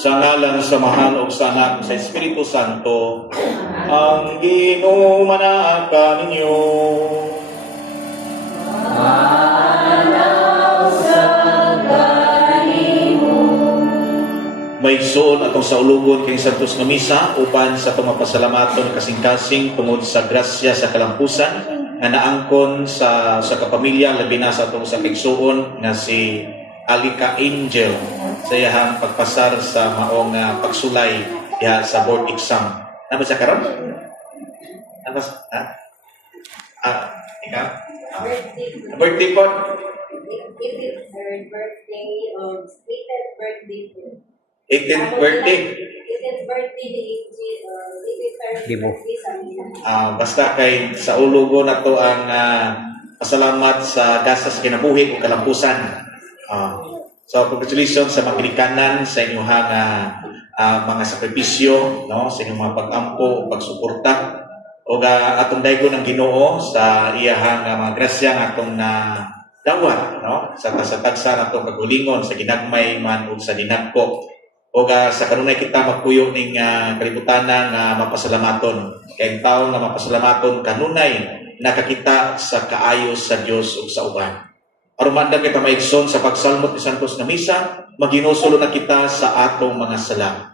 Sa ngalan sa mahal o sa anak sa Espiritu Santo, ang ginumanaka ninyo. May igsoon atong sa ulugon kay Santos nga misa uban sa itong mapasalamaton kasing-kasing tungod sa grasya sa kalampusan nga naangkon sa kapamilya labi na sa itong sa igsoon nga si Alika Angel sa iyahang pagpasar sa maong pagsulay diha sa board exam. Ano sa karon? Ano sa ikaw? Birthday po. Birthday. 18th birthday. 18th birthday ni Basta kay sa ulugo na to ang pasalamat sa gasas kinabuhi o kalampusan. So congratulations sa mga kinikanan sa inyong mga sakripisyo, no, sa inyong mga pag-ampo, pagsuporta o atong daygon ng Ginoo sa iyahang mga grasya nga atong dawat, no, sa tagsa natong kagulingon sa ginagmay man ug sa dinagko. O sa kanunay kita magpuyo ning kalibutan nga mapasalamaton. Kay taon nga mapasalamaton kanunay nakakita sa kaayos sa Dios ug sa uban. Aron man kita maigsoon sa pagsalmot ni Santos nga misa, maginusulo na kita sa atong mga sala.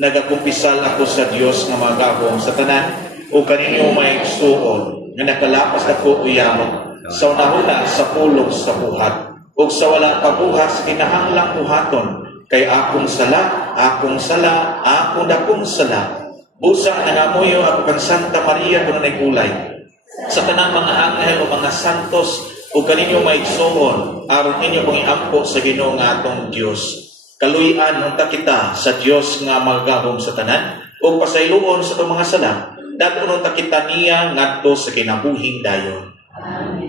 Nagakumpisal ako sa Dios nga magahom sa tanan o kaninyo maigsuon nga nakalapas ako uyamo sa unahuna sa pulong sa buhat ug sa wala pabuhat sa kinahanglang buhaton. Kay akong sala, akong dakong sala. Busa na namoyo ako kang Santa Maria kung kulay. Sa tanang mga anghel o mga santos o kaninyo maigsoon, aron ninyo kong iampo sa Ginoo nga atong Dios. Kaluyan unta kita sa Dios nga magahom sa tanan o pasayloon sa itong mga sala. Dato unta kita niya ngadto sa kinabuhing dayon. Amen.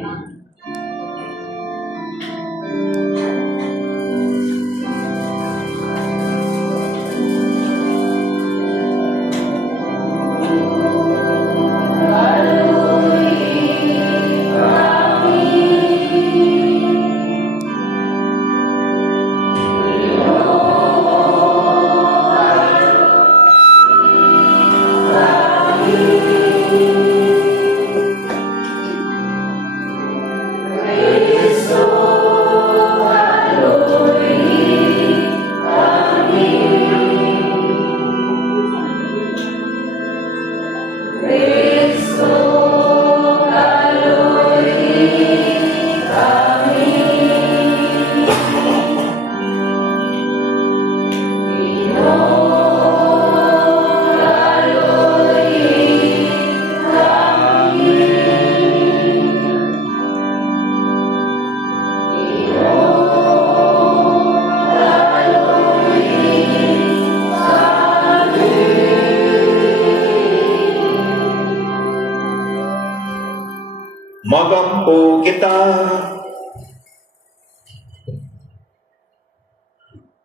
Magampo kita.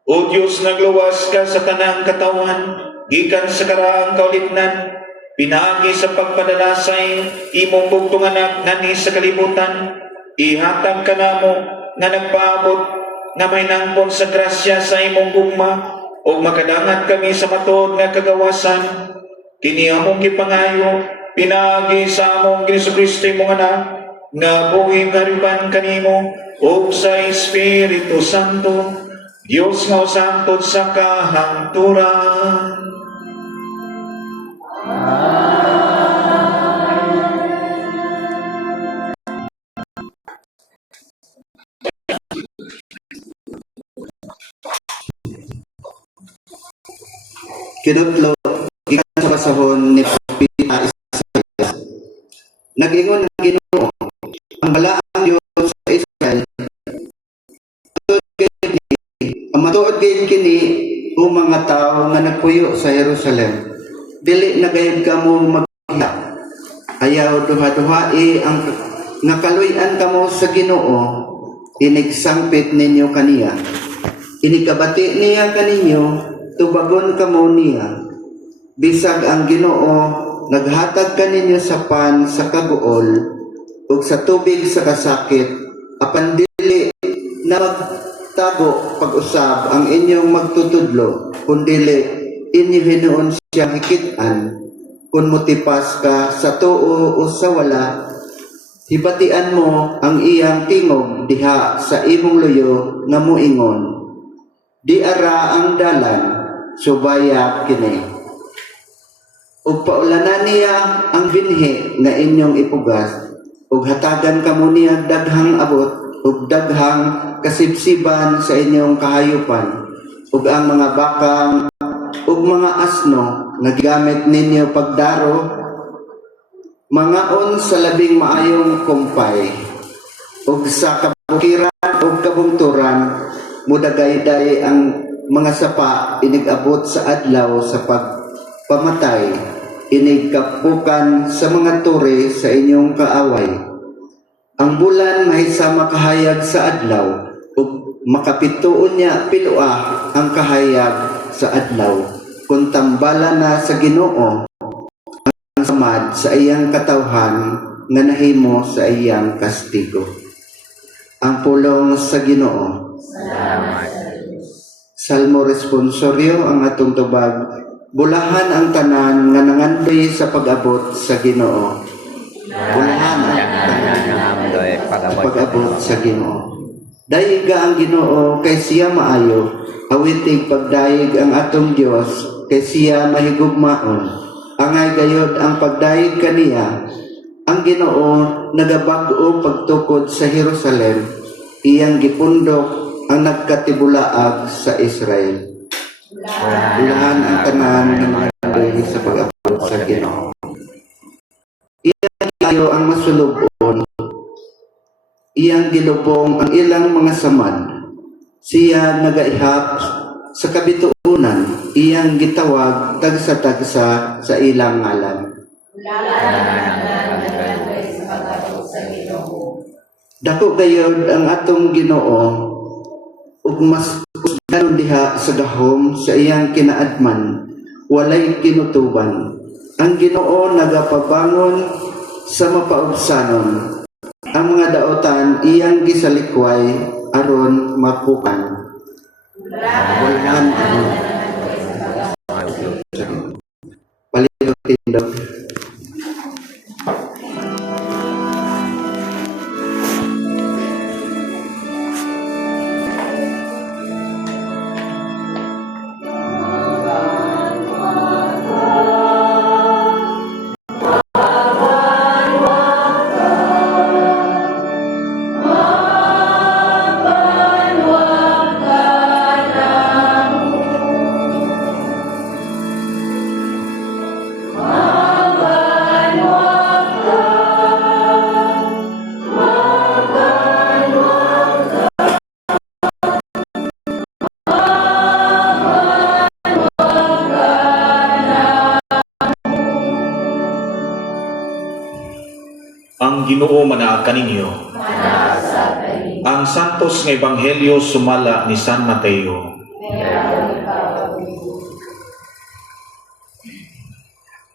O Diyos, nagluwas ka sa tanang katawan, gikan sa karaang kaulitnan, pinagi sa pagpadalasay, imong bugtong anak ngani sa kalibutan, ihatag ka namo nga nagpaabot, nga may nangpon sa grasya sa imong gugma, o makadangat kami sa matod nga kagawasan, kini among gipangayo, pinagi sa among Jesucristo imong anak, nga buhing haripan kanimo o sa Espiritu Santo, Diyos nga usantod sa kahangturan. Kinutlo, gikan sa basahon ni Propeta Isaias. Nag-ingon ng Ginoo, ang balaang Diyos sa Israel, matuod gayon kini o mga tao nga nagpuyo sa Jerusalem. Dili na gayud kamo maghiya. Ayaw duha-duhai ang nakaluyan kamo sa Ginoo, inigsangpit ninyo kaniya. Inikabati niya kaninyo, tubagon kamo niya. Bisag ang Ginoo naghatag kaninyo sa pan sa kaguol ug sa tubig sa kasakit, apan dili na magtago pag-usab ang inyong magtutudlo. kundili inyo hinuon siya hikitan, kung motipas ka sa tuo o sa wala, hibatian mo ang iyang tingog diha sa imong luyo nga muingon. Di ara ang dalan, subaya kini. Ug paulanan niya ang binhi nga inyong ipugas, ug hatagan kamo niya daghang abot, ug daghang kasibsiban sa inyong kahayupan, ug ang mga bakang ug mga asno nga gamit ninyo pagdaro, mangaon sa labing maayong kumpay, ug sa kabukiran ug kabungturan, mudagayday ang mga sapa inigabot sa adlaw sa pagpamatay, inigkapukan sa mga turi sa inyong kaaway. Ang bulan mahisama kahayag sa adlaw, ug makapituon niya pilua ang kahayag sa adlaw, kung tambala na sa Ginoo ang samad sa iyang katawhan nga nahimo sa iyang kastigo. Ang pulong sa Ginoo. Salmo responsoryo ang atong tubag. Bulahan ang tanan nga nangandoy sa pag-abot sa Ginoo. Bulahan ang tanan nga pag-abot sa Ginoo. Dayiga ang Ginoo kay siya maayo, awitig pagdayig ang atong Dios kay siya mahigugmaon. Angay gayod ang pagdayig kaniya. Ang Ginoo nagabag-o pagtukod sa Jerusalem, iyang gipundok ang nagkatibulaag sa Israel. Bulahan ang tanan nga nangandoy sa pag-abot sa Ginoo. Iyang kayo ang masulubon, iyang gilubong ang ilang mga samad. Siya nagaihap sa kabituunan, iyang gitawag tagsa-tagsa sa ilang ngalan. Dako gayod ang atong Ginoo, ug mas ganon diha sa gahom sa iyang kinaadman, walay kinutuban. Ang Ginoo nagapabangon sa mapaubsanon, ang mga daotan iyang gisalikway aron mapukan. Bulahan palihog tindog. Ang Ginoo manaag kaninyo. Ang santos nga ebanghelyo sumala ni San Mateo.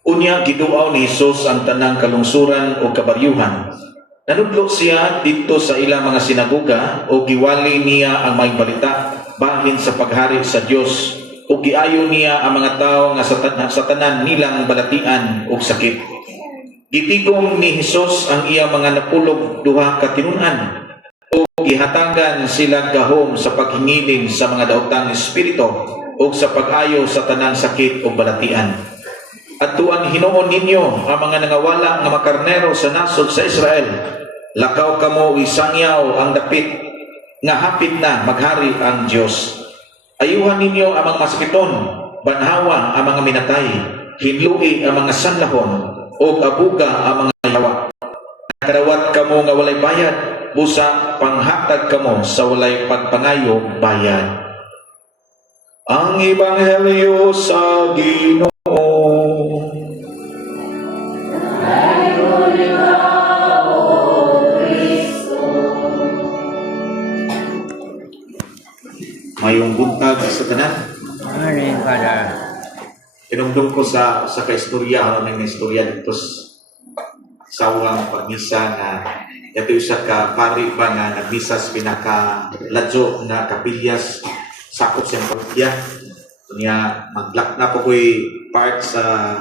Unya giduaw ni Hesus ang tanang kalungsuran o kabaryuhan. Nanudlo siya dito sa ilang mga sinagoga o giwali niya ang may balita bahin sa paghari sa Dios o giayo niya ang mga tao nga sa tanan nilang balatian o sakit. Gitigom ni Hesus ang iya mga napulog duha ka tinun-an o gihatagan sila gahom sa paghingiling sa mga daotang espiritu o sa pag-ayo sa tanang sakit o balatian. At tuan hinuon ninyo ang mga nangawala nga makarnero sa nasod sa Israel. Lakaw kamo isangyaw ang dapit nga hapit na maghari ang Dios. Ayuhan ninyo ang mga masakiton, banhawa ang mga minatay, hinlui ang mga sanlahon, o abuga ang mga yawa. Nakadawat kamo nga walay bayad, busa panghatag kamo sa walay pagpangayo bayad. Ang Ebanghelyo sa Ginoo. Mayong buntag sa tanan. Morning, Father. Tinungdong ko sa kaistorya, ano na yung istorya dito sa ulang pagmisa na ito isa ka pari ba na nagmisa sa pinaka-ladyo na kapilyas sakop siyang pagkya. Niya maglak na po ko'y part sa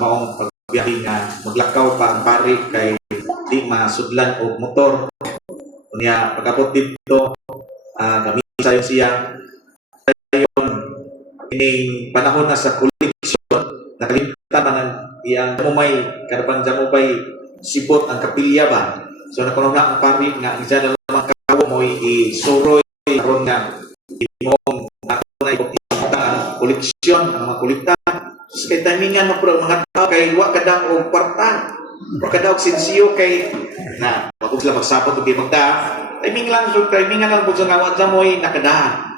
maong pagbiyahe nga maglakaw pa ang pari kay di masudlan o motor. Niya pagkapot dito gamitin siya yon ining panahon na sa koleksyon nakalimutan man ang iyang jamumay kadapan jamumay sibot ang kapilya ba. So nakuno na ang pari nga ang dyan naman kawo mo isuroy karon nga imong nakunay ang koleksyon ang mga kolekta. So kay timingan mo pro mga tao kay wa kadang og kwarta. Wa kadang og sensiyo kay na wag sila magsapot og magda. Timingan lang po sa ngawa jamoy nakada.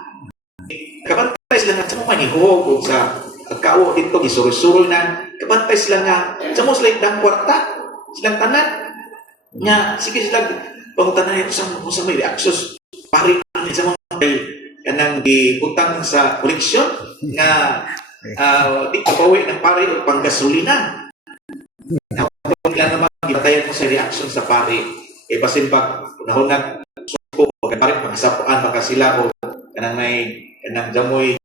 Kabantay sila nga sa manihog o sa pagkawo dito, gisuro-suro na. Kabantay sila nga, sa mo sila itang kwarta, silang tanan. Nga, sige sila, pangutanan nito sa may reaksos. Pari ang sa mga kay kanang diutang sa koleksyon nga di kapawi ng pari o panggasolina. Kailan naman gibatayan mo sa reaksyon sa pari. E basin pag unahon na suko o kay pari pangasapuan baka sila o kanang may kanang jamoy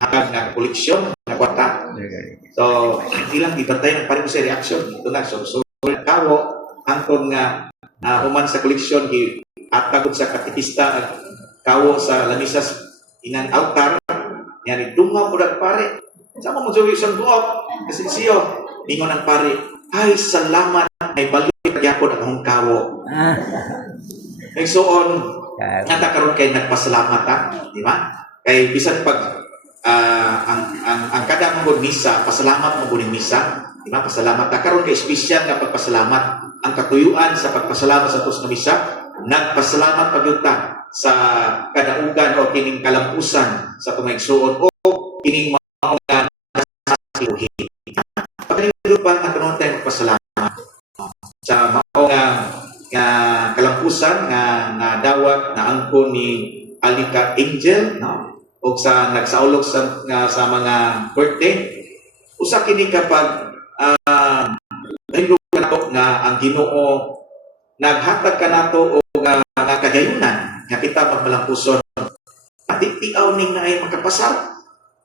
hakag na koleksyon na kwarta. So, ilang ibantay ng paring sa reaksyon. Ito na, so kawo, antong nga human sa koleksyon, atagod sa katikista at kawo sa lamisas inang altar, yan, dungaw po na pare. Sama mo jawi isang buok, kasi siyo, ingon ang pare, ay, salamat, may balik yapon ang akong kawo. Nagsuon, nga karon kay nagpasalamat di ba? Kay bisan pag ang kada mo misa, pasalamat mo guning misa, di ba? Pasalamat ta karon kay espesyal nga pagpasalamat. Ang katuyuan sa pagpasalamat sa tus nga misa, nagpasalamat pagyud ta sa kadaugan o kining kalampusan sa tumaigsuon o kining mga nasiluhi. Pagkalingon pa nga karon tayo magpasalamat sa mao nga kalampusan nga dawat na angkon ni Alika Angel, no? O sa nagsaulog sa mga birthday. Usa kini kapag nahinlo ka nato nga ang Ginoo naghatag ka nato o nga kagayunan nga kita magmalampuson. Ati-tiaw ning na ay makapasar.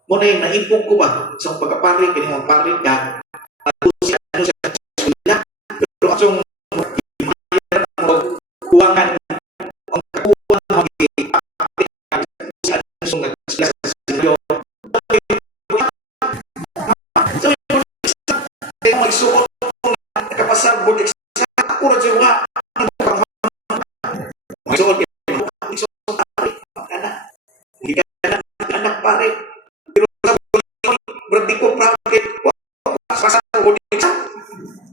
Mo na yung naipog ko ba sa pagkapari, kini ang pari ka ano sa eskwela. Pero asong kuwangan ang kakuwang magsuot nakapasar bod ako ra jiwa magsuot anak pare pero berarti ko prakit pasar bod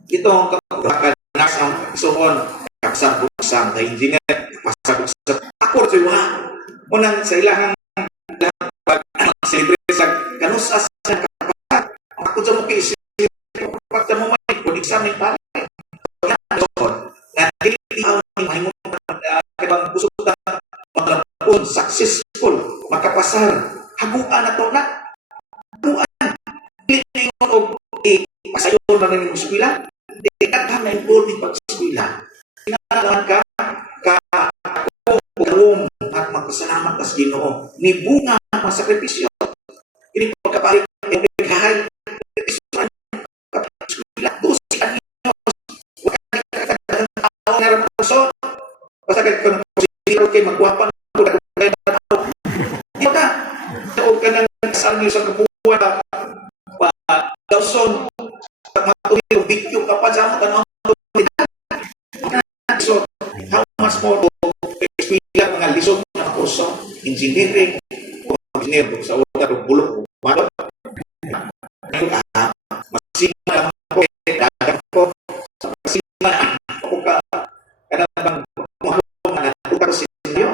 ito ang kapakanas ang suon kapsar bod sang ta engineer pasar ako ra jiwa unang sa ilahang celebrate sa kanus as ako sa mo pagka mo may exam ng pare na titiaw ng mahimong kabang kusutan maglampon successful makapasar haguan na to na haguan lilingon o pasayon na ng eskwela dikathan na involved in pag-eskwela kinalaman ka room at magpasalamat sa Ginoo ni bunga ang sakripisyo ini pagkapalik ng bighay basta kaya kung kayo magwapang di ba o ka nang saan nyo sa kabuwan Dawson matuloy yung video ka pa sa mga so how much more experience mga lisod ng kurso engineering o engineer sa utak o bulok masima lang ako dagang ko sa masima ako ka kanang utak sa inyo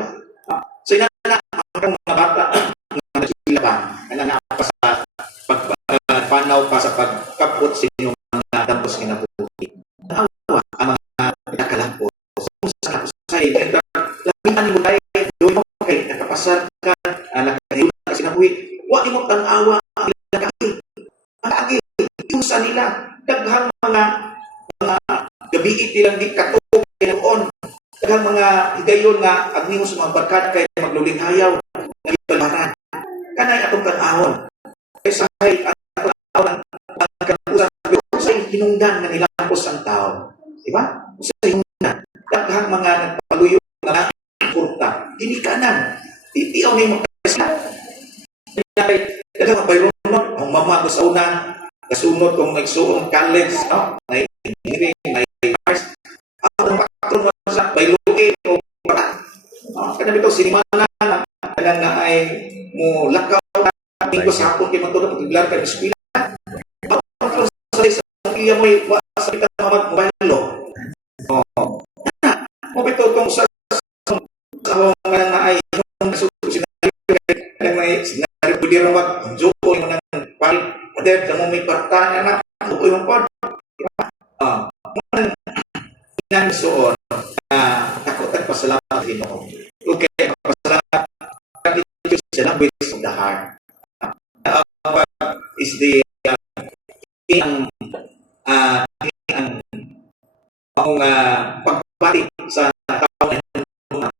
so inana ang mga bata na nagsilaban na pa sa pagpanaw pa sa pagkapot sa inyong mga dampos kinabuhi naawa ang mga nakalampot sa iyo labihan mo tayo doon mo kay nakapasar ka nakahilak ka sinabuhi huwag mo tanawa ang agi yung sa nila daghang mga gabiit nilang di katog noon daghang mga higayon nga agniho sa mga barkada kay maglulinghayaw nga ibalaran kanay atong kanahon. Kaysa ay atong kanahon ang kalapusan. Pero sa hinungdan na nilampos ang tao. Diba? Sa hinungdan. Daghang mga nagpaluyo na kurta. Ginikanan. Titiyaw na yung magkasya. Daghang mayroon ang mama ko sa una. Kasunod kung nagsuong college, no? May engineering, may arts. Ang patron mo sa bayluin o baka. Kaya ito, sinimana na nga ay mo lakaw na minggo sa hapon kayo matulog pagkaglar ka ng eskwila. Patron sa iya mo sa kita mag-mobile. Mabito itong sa mga na ay yung sinaryo pwede rin mag-joke yung mga palit. Pader, sa mo may parta na ako yung pod. Mga suon takot at pasalamat sa Ginoo. Okay, pasalamat sa language of the heart. Is the ang pagbati sa tao na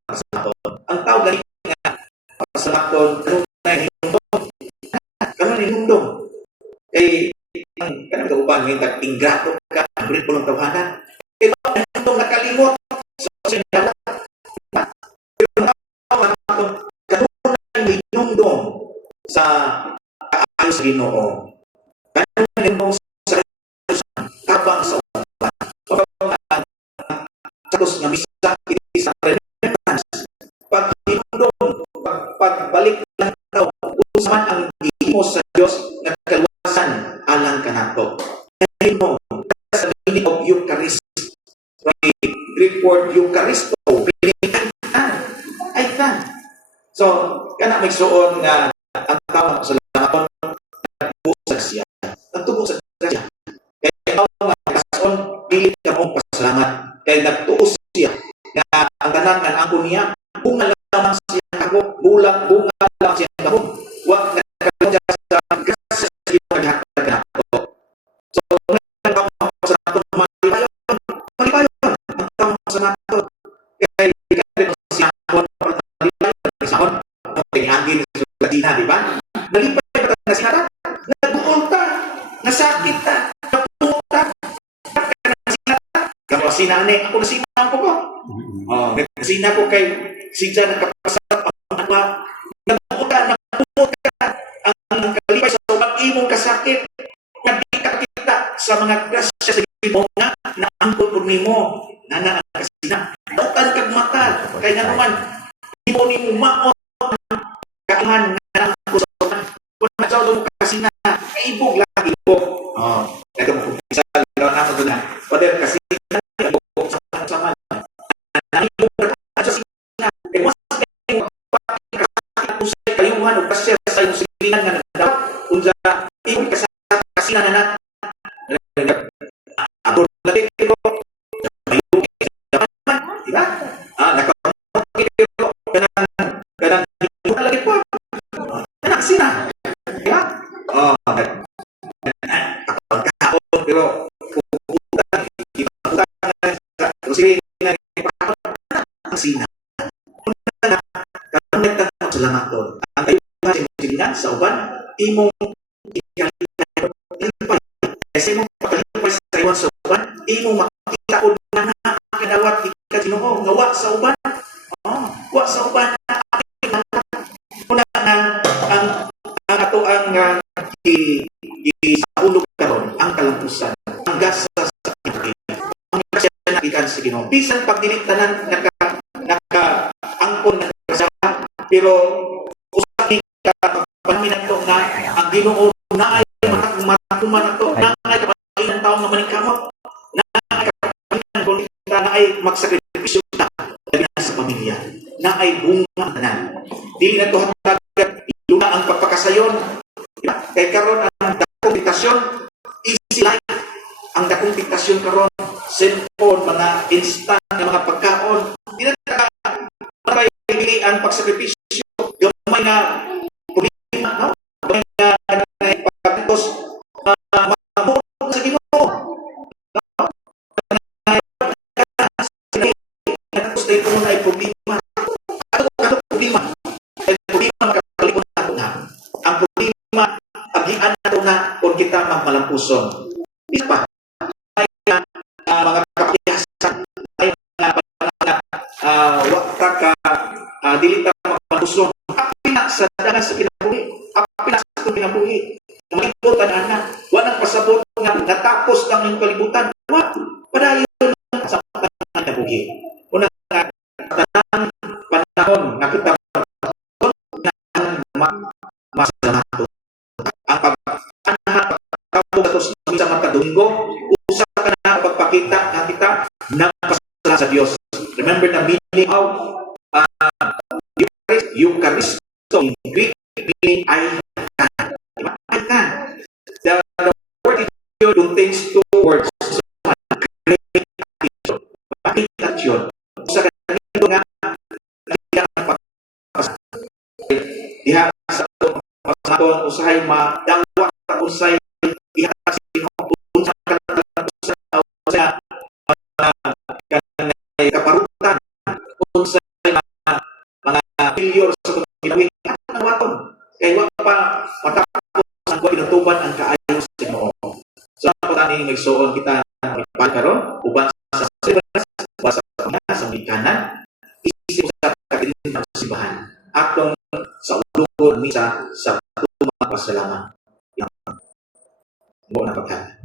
pasalamat. Ang tao ganito nga pasalamat kanong hinumdum. Kanang kauban ng ingrato ka, ang rin po ng tawhanan. Pero itong nakalimot sa sinala. Pero itong kanunang hinumdum sa kaayos sa Ginoo. Kanunang hinumdum sa tabang sa uban. Tapos nga misa, sa remembrance. Pag hinumdum, pagbalik lang daw, usaman ang gihimo sa Diyos na kaluwasan alang kanato. Ngayon mo, sa meaning of Eucharist, Greek word Eucharisto, ay kan. So, kana may suon nga ang tao sa salamat nagtubos siya. Nagtubos siya. Kaya ikaw nga kason, pilit ka mong pasalamat. Kaya nagtuos siya na ang tanan nga ako niya, bunga lamang siya ako, bunga lamang siya ako. Wag nagkaroon sa grasya sa iyo paghatag nato. So, ngayon ang sa nato malipayon. Ang tao sa nato. Kaya ikaw siya ako malipayon. Isahon, ang pinghangin sa Latina, di ba? Nalipay ka na siya, naguol ta, nasakit ta, napunta, kapag sinanay, ako nasinang ko ko. Nasina ko kay Sidja nagkapasarap ang mga napunta ang kalipay sa ubang imong kasakit nga di ka kita sa mga grasya sa Ginoo nga naangkon ko nimo nana ang kasina. Dautan kag mata kay nga naman imo nimo maot kailan nga ako sa ubang kun madyaw mo kasina kaibog lagi ko. Ito mo isa lang na ko na. Pader kasina sama kayuhan o kasya sa iyong silingan nga nagdawat unsa iyong kasina na abot lagi ko mayuki naman di ba nakamuki ko kanang lagi po kanang sina di ba kaon pero puputan silingan ang sina salamat doon. Ang kayuhan sa silingan sa uban, imong ikalipay. Kasi imong pakalipay sa kayuhan sa uban, imong makita o na nakakadawat ika Ginoo nga wa sa uban. Wa sa uban na una na ang ato ang isahulog karon ang kalampusan. Ang gasa sa ang kasya na ikan sa Ginoo. Bisan pag dinitanan naka-angkon na pero usap ka paminan to nga ang Ginoo na ay matuman ato na ay kapailan taon nga maningkamot na ay kapailan kung na ay magsakripisyo na sa pamilya na ay bunga tanan dili na to hatag iluna ang pagpakasayon kay karon ang kompitasyon easy life ang kompitasyon karon cellphone mga instant nga mga pagkaon dili na pili ang pagsakripisyo gamay nga problema no gamay nga pagpatos mabuot sa Ginoo no tapos tayo na ay problema ato problema ay problema makakalipon nato na puson. Isa pa, may mga kapiyasan, may mga wakta ka, dili ta magpuson. Apila sa dagan sa kinabuhi, apila sa itong kinabuhi. Malibutan na, walang pasabot nga natapos lang yung kalibutan. Padayon lang sa kinabuhi. Una nga, tanang panahon na kita masalamat. Ang pagkakabugatos namin sa mga Domingo, usa ka na pagpakita na kita nagpasalamat sa Diyos. Remember the meaning of Eucharisto in Greek meaning I can. Diba? I can. The word contains two words. Agitation. Usa ka nito nga diha sa pasaton usahay madawat usay diha sa unsa ka sa kanay kaparutan unsay mga failure sa kinabuhi ang waton kay wa pa matapos ang pinutuban ang kaayo sa Ginoo. So ako tani magsuon kita ipal karon uban sa sa kanan isip sa katilin ng simbahan atong sa ulugod misa sa tumang pasalamat. Mo na pagkat.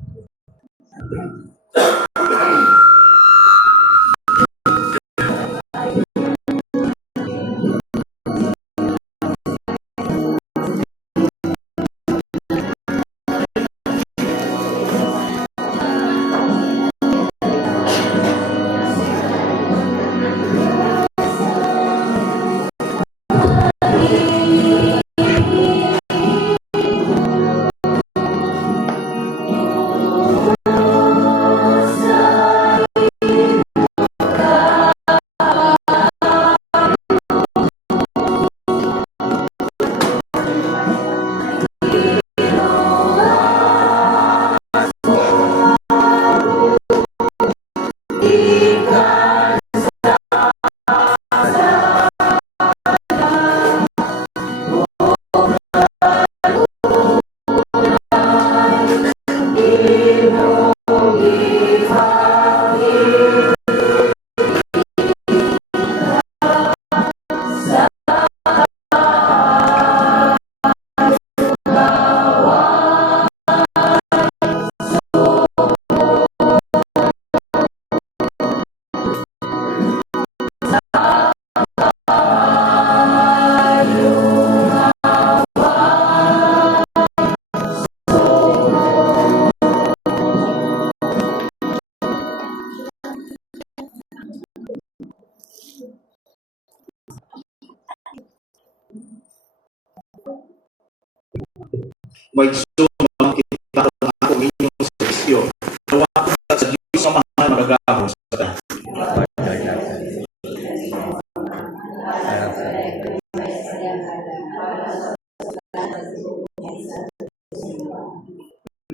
May sumang kita ang ako inyong servisyo. Nawa ko sa Diyos sa mga magagahos sa ta.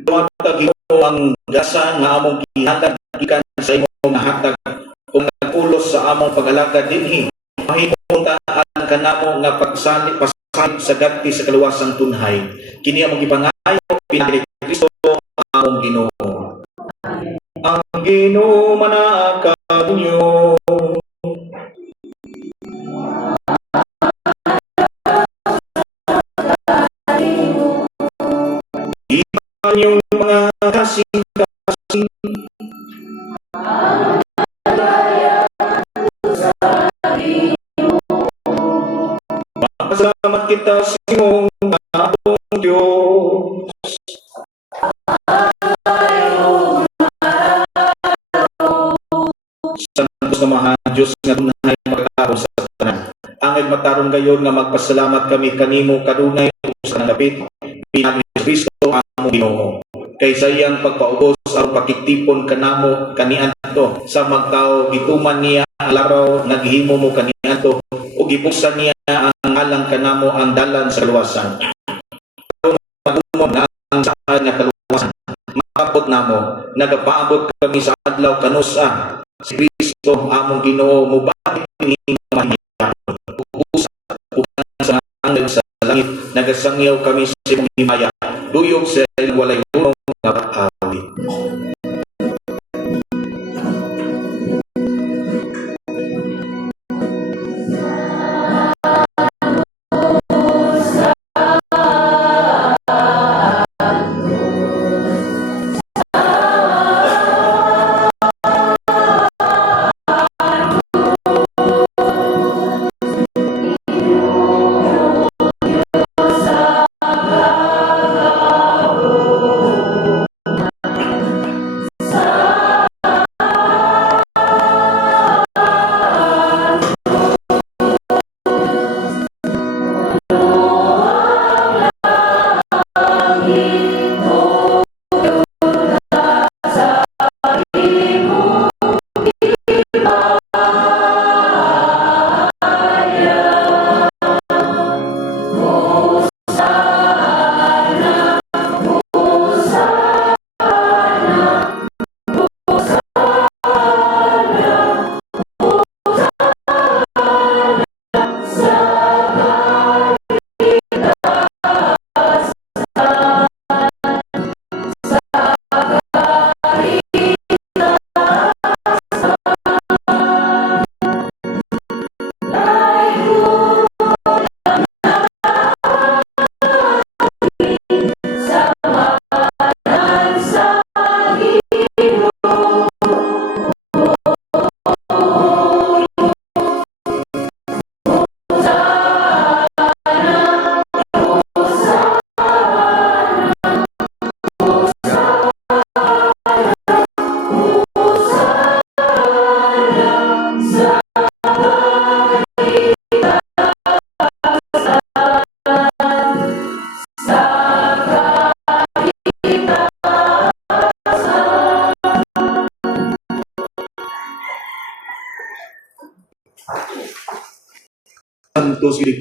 Tuwag Ginoo ang gasa nga among gihatag gikan sa imong nahatag kung nag-ulos sa among pag-alagad dinhi. Mahimuntaan kanamo nga pagsanit sa gati sa kaluwasang tunhay. Kini among gipangayo pinili Kristo among Ginoo. Ang Ginoo manakaninyo. Iban yung mga kasing-kasing. Salamat kita sa imong atong Diyos. Santos na mahal Diyos nga tunay magkakaroon sa tanan. Angay matarong gayon nga magpasalamat kami kanimo kadunay sa nagapit. Pinami Kristo among Ginoo. Kay sa iyang pagpaubos ang pakitipon kanamo kaniadto sa magtao gituman niya ang laraw naghimo mo kaniadto ug gibusan niya ang alang kanamo ang dalan sa kaluwasan. Magumon na ang saan nga kaluwasan. Makapot namo, nagapaabot kami sa adlaw kanusa. Si Kristo among Ginoo mubalik ni mahiya. Usa uban sa angel sa langit nagasangyaw kami sa imong himaya. Duyog sa walay hunong nga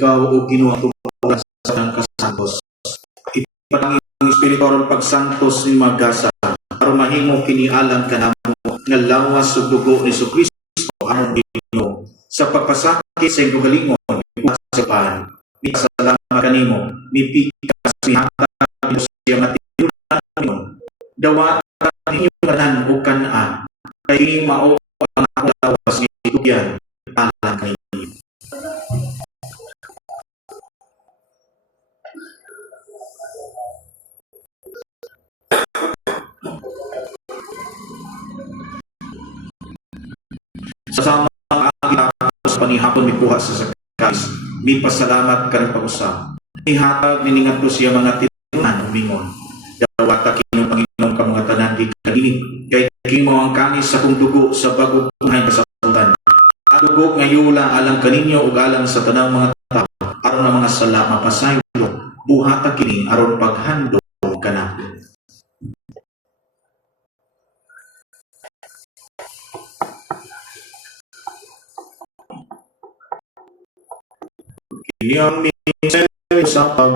ikaw o Ginoo ang tumulong sa tanang kasantos. Ipanangin ang Espiritu aron pagsantos ni magasa aron mahimo kini alang kanamo nga lawas ug dugo ni Jesucristo aron Ginoo sa pagpasakit sa iyong galingon sa pan. Ni salamat kanimo ni pikas ni hatag siya matinunan dawatan ninyo kanan o kanaan kay mao ang lawas ni tugyan alang kanimo. Sa mga sa panihapon mi buha sa sakais, mi pasalamat ka pag-usap. Ihatag niningat ko siya mga tinunan umingon. Dawata kinong Panginoon ka mga tanan di kadinig. Kay king mo ang kanis sa kong dugo sa bagong tunay kasaputan. Ang dugo ngayula alang kaninyo ug alang sa tanang mga tao aron ang mga sala mapasaylo. Buhata kini aron paghandog kana. Yang minsan sa pag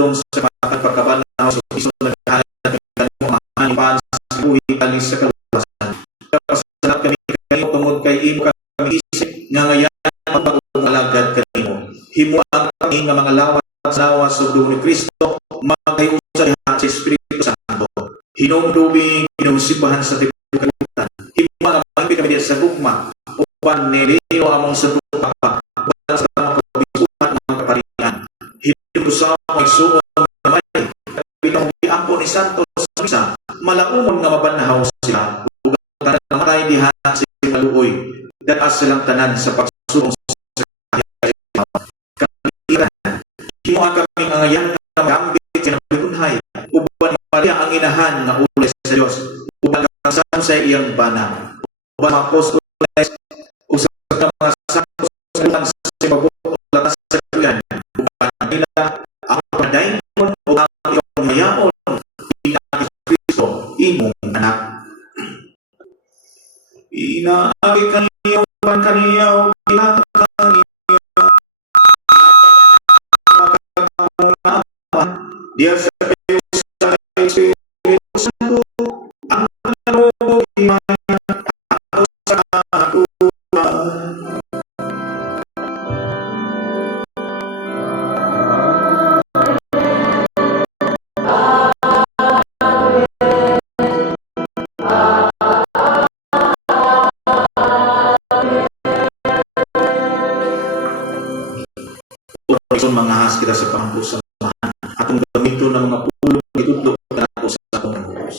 handong sa pagkabanaw sa iso naghahanap ng mahanipan sa buhay kalis sa kaluwasan. Kapasalat kami kayo tungod kay imo kami isip nga ngayon magpag-alagad kanimo. Himo ang kami nga mga lawas sa dugo ni Kristo magayon sa diha sa Espiritu Santo. Hinumdubing hinumsibahan sa tibuok kalibutan. Himo ang mahimik kami sa gugma uban ni Leo among sa dupa uban sa mga kabisuhan mga kaparian. Hinumdubing sa mga isuon na may bitong diampo ni Santos sa misa malaumon nga mabanhaw sila ug ang tanan matay diha sa maluoy datas silang tanan sa pagsulong sa kaliran. Himo ang kami nga ngayon nga magambit kinabuhay uban Maria ang inahan nga ulay sa Dios uban kasam sa iyang bana uban mga apostoles usa ka mga santos sa mabuo latas sa tuyan uban nila ang padayon o ang iyong mayaon ni Kristo imong anak. Inaagi kaniyo pan kaniyo pinakaniyo dia sa kayo sa Espiritu Santo ang nalubuhiman ako sa ulan. Ison manghahas kita sa pangkusan atong gamito ng mga pulong itudlo kanako sa atong Diyos.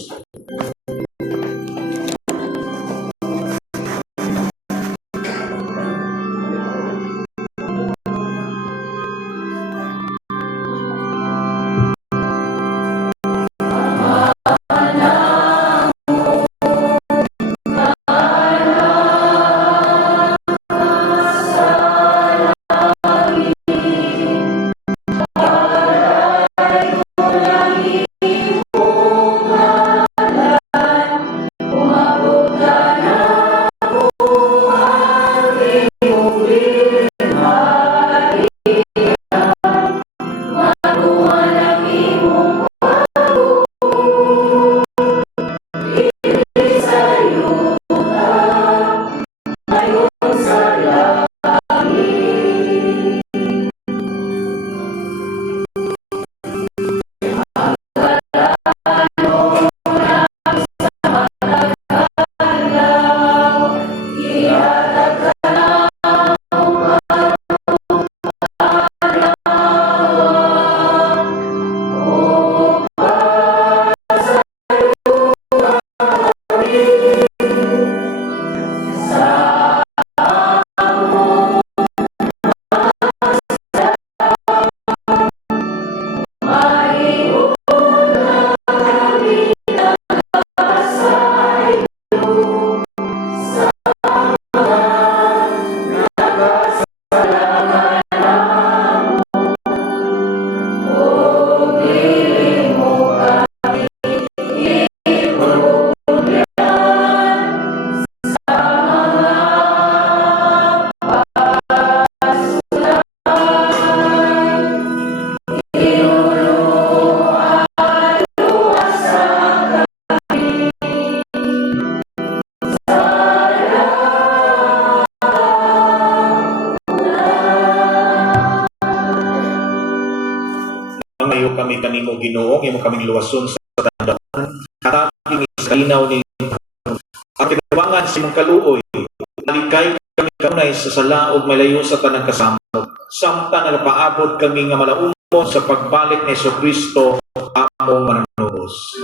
Ngayon kami kanimo Ginoo, imo kaming luwason sa tandaan. Hataging isalinaw ni ang kinabangan sa imong kaluoy. Malikay kami kanunay sa sala ug malayo sa tanang kasamot. Samtang nagapaabot kami nga malaumon sa pagbalik ni Jesucristo among manunubos.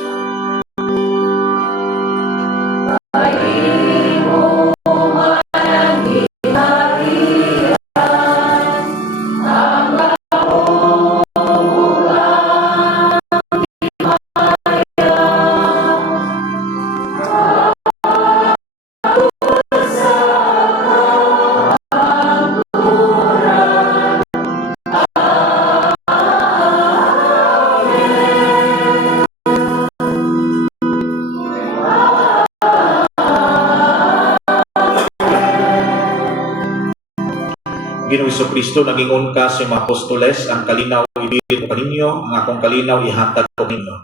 Ginoong Jesucristo, nag-ingon ka sa mga apostoles, ang kalinaw ibilit ko kaninyo, ang akong kalinaw ihatag ko ninyo.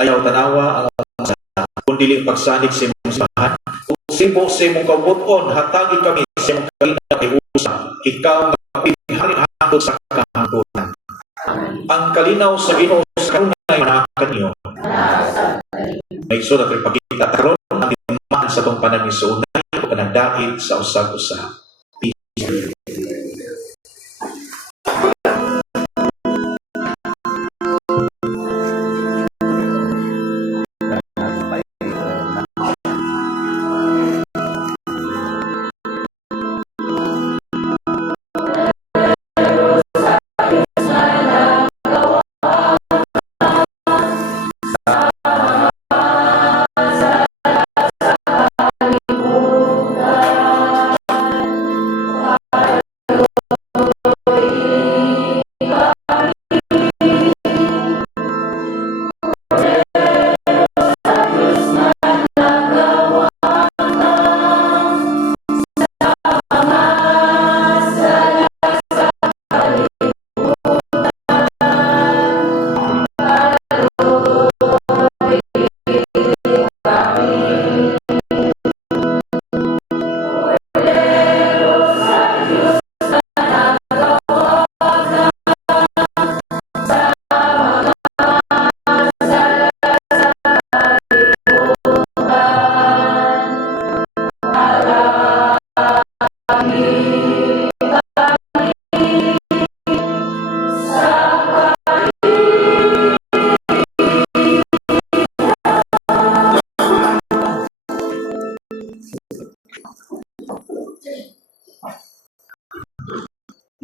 Ayaw tanawa ang mga kung dili pagsanig sa imong simbahan. Kung sibo sa imong kabuton, hatagi kami sa imong kalinaw kay usa. Ikaw nga pinharin hangtod sa kahangtunan. Ang kalinaw sa Ginoo sa kanunay manakan niyo. May surat rin pagkita taron ang timaan sa tong panahon sa unay o kanagdait sa usag-usa.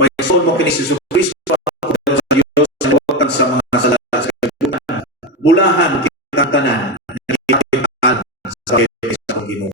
May soul mo kini si Jesucristo ang sa Diyos sa mga sala sa kalibutan. Bulahan kitang tanan, nakikitaan sa Ginoo.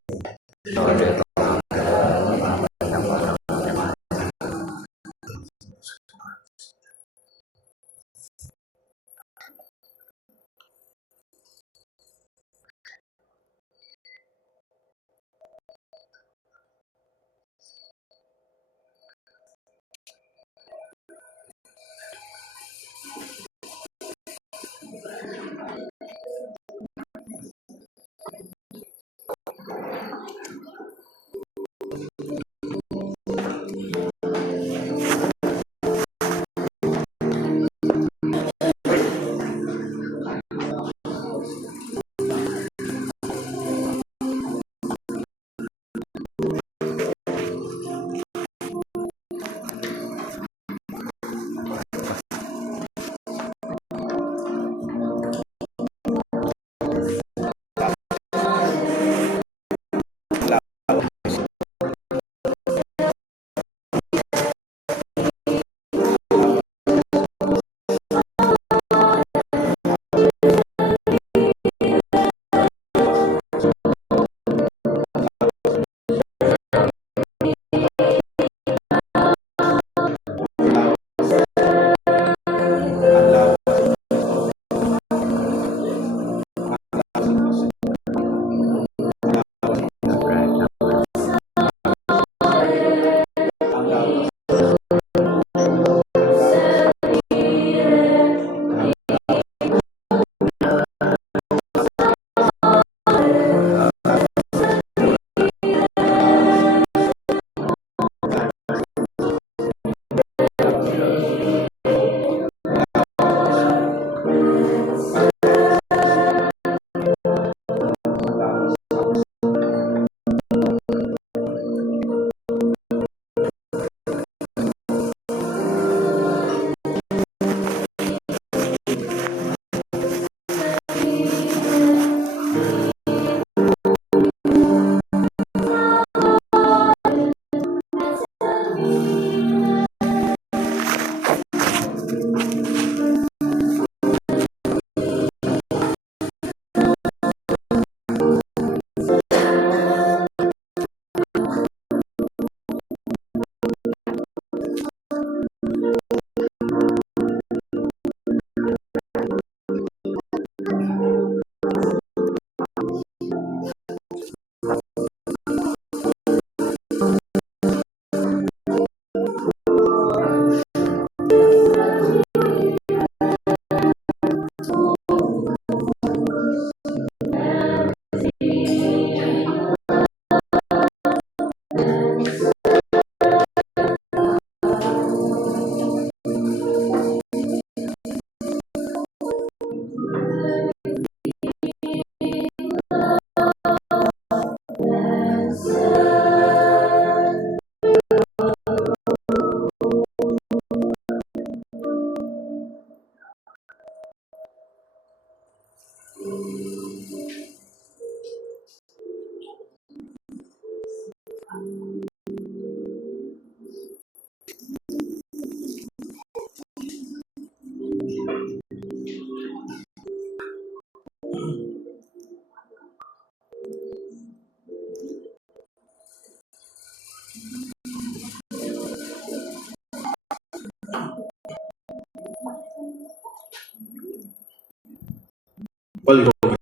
Palihog.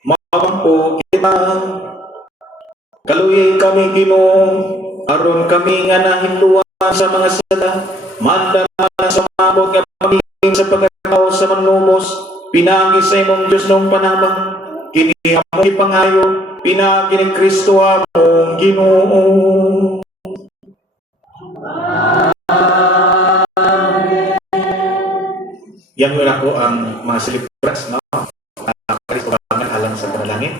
Mampo kita kaluy kami Ginoo aron kami nga nahinluan sa mga sala mandama sa mabot nga pamingin sa pagkatao sa manlumos pinagi sa imong Dios nung panabang kini amoy pangayo pinagi ni Kristo among Ginoo. Yan wala ko ang mga celebrants, no? Karistubangan alang sa panalangin.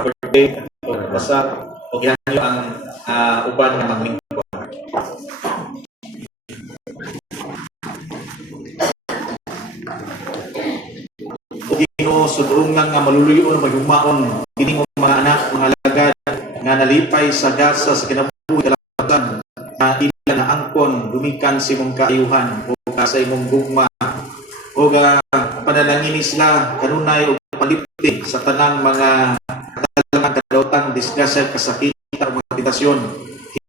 Birthday, basta, huwag yan nyo ang uban na maglingkod. Ginoo sudong lang nga maluluyon maghumaon kini mo mga anak mga alagad nga nalipay sa gasa sa kinabuhi kalapatan na ila na angkon dumikan sa imong kaayuhan o sa imong gugma o panalangin sila kanunay o palipti sa tanang mga katalangan kadaotang disgrasya kasakitan o mga tentasyon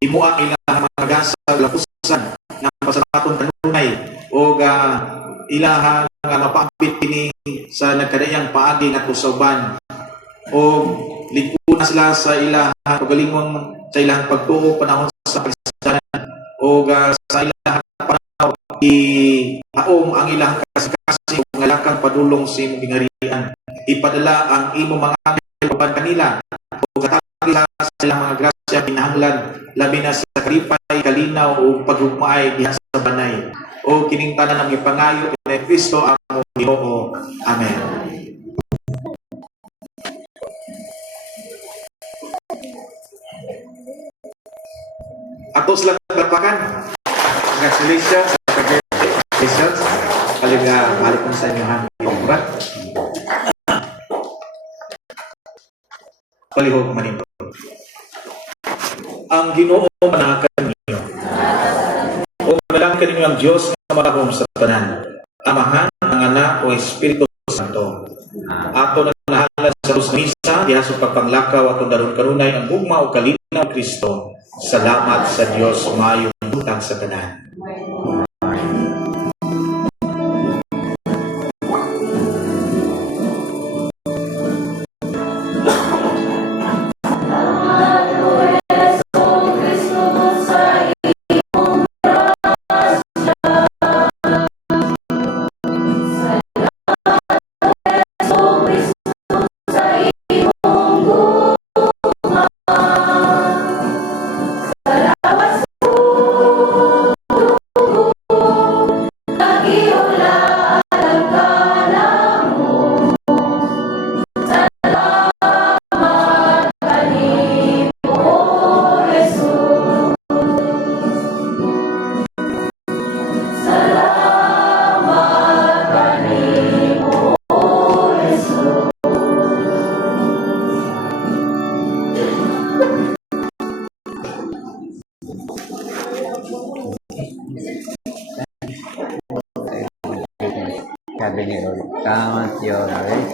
himuang ilang mga gasa lapusan na pasalaton kanunay o ilaha nga mapapit kini sa nagkadayang paagi nga kusauban o liguna sila sa ilaha pagalingon sa ilahang pagtuo panahon sa pagsasanan o sa ilahang panahon ihaom ang ilahang kasakasi o ngalakang padulong sa imong gingharian ipadala ang imong mga anghel papan kanila o katagi sa ilang mga grasya kinahanglan labi na sa kalipay kalinaw o paghugmaay diha sa banay o kining tanan ang ipangayo ni Kristo among Ginoo. Amen. Atos lang barpakan. Congratulations sa congratulations. Kalinga mahal ko sa inyo hanggang urat. Palihog manito. Ang Ginoo manakan ninyo. O manalangin ninyo ang Diyos na marahong sa tanan. Amahan, ang Anak o Espiritu Santo. Ato na nahalan sa Misa, diha sa pagpanglakaw at daron karunay ang gugma o kalinaw Kristo. Salamat sa Diyos mayong butang sa tanan. Sabi ni Lord, come at your ready.